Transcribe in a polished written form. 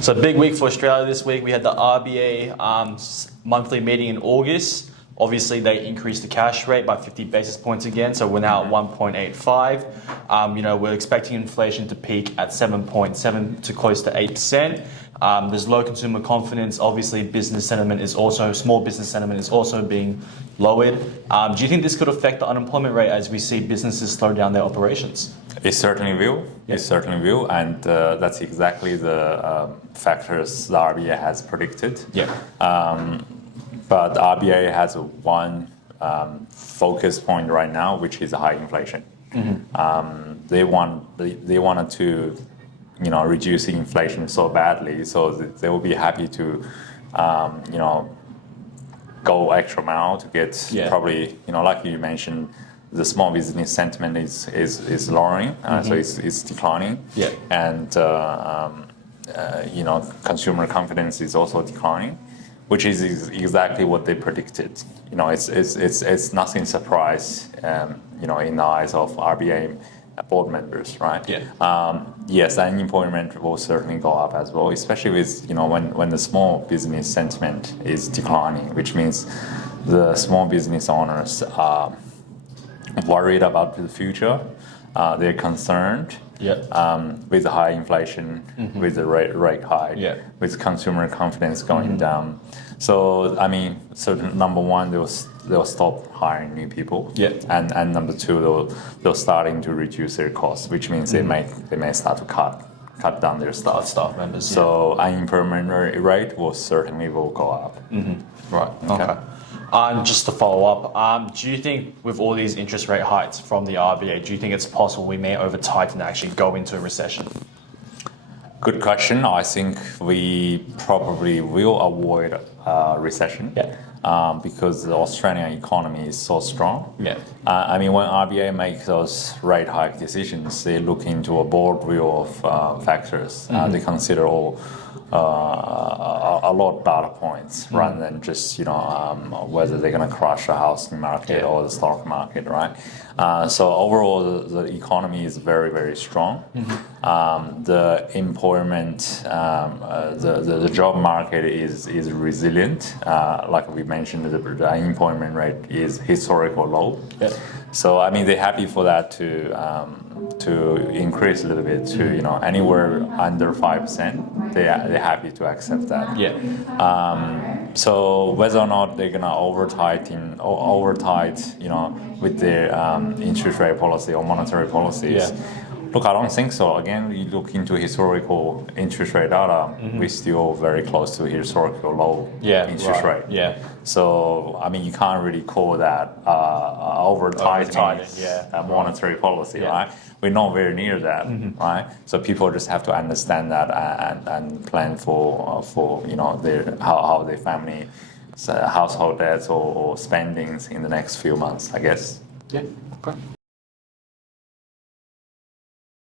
So big week for Australia this week. We had the RBA monthly meeting in August. Obviously, they increased the cash rate by 50 basis points again, so we're now at 1.85. We're expecting inflation to peak at 7.7 to close to 8%. There's low consumer confidence. Obviously, small business sentiment is also being lowered. Do you think this could affect the unemployment rate as we see businesses slow down their operations? It certainly will. It certainly will, and that's exactly the factors the RBA has predicted. Yeah. But the RBA has one focus point right now, which is high inflation. Mm-hmm. They wanted to, reduce inflation so badly, so they will be happy to, go extra mile to get probably, like you mentioned, the small business sentiment is lowering, so it's declining. Yeah. And consumer confidence is also declining, which is exactly what they predicted. It's nothing surprise, in the eyes of RBA board members, right? Yeah. Yes, unemployment will certainly go up as well, especially with when the small business sentiment is declining, which means the small business owners are worried about the future. They're concerned with the high inflation, with the rate high, with consumer confidence going down. So number one, they'll stop hiring new people, and number two, they're starting to reduce their costs, which means they may start to cut down their staff members. So unemployment rate will go up. Right. Okay. Just to follow up, do you think with all these interest rate hikes from the RBA, do you think it's possible we may over tighten and actually go into a recession? Good question. I think we probably will avoid a recession because the Australian economy is so strong. Yeah. When RBA makes those rate hike decisions, they look into a broad view of factors. They consider a lot of data points rather than just whether they're going to crush the housing market or the stock market, right? So overall, the economy is very, very strong. The employment, the job market is resilient. Like we mentioned, the unemployment rate is historical low. Yeah. So they're happy for that to increase a little bit to anywhere under 5%. They're happy to accept that. Yeah. So whether or not they're gonna over tighten with their interest rate policy or monetary policies. Look, I don't think so. Again, you look into historical interest rate data, we're still very close to historical low interest rate. Yeah. So, you can't really call that over tightening monetary policy, right? We're not very near that, right? So people just have to understand that and plan for how their family household debts or spendings in the next few months, I guess. Yeah. Okay.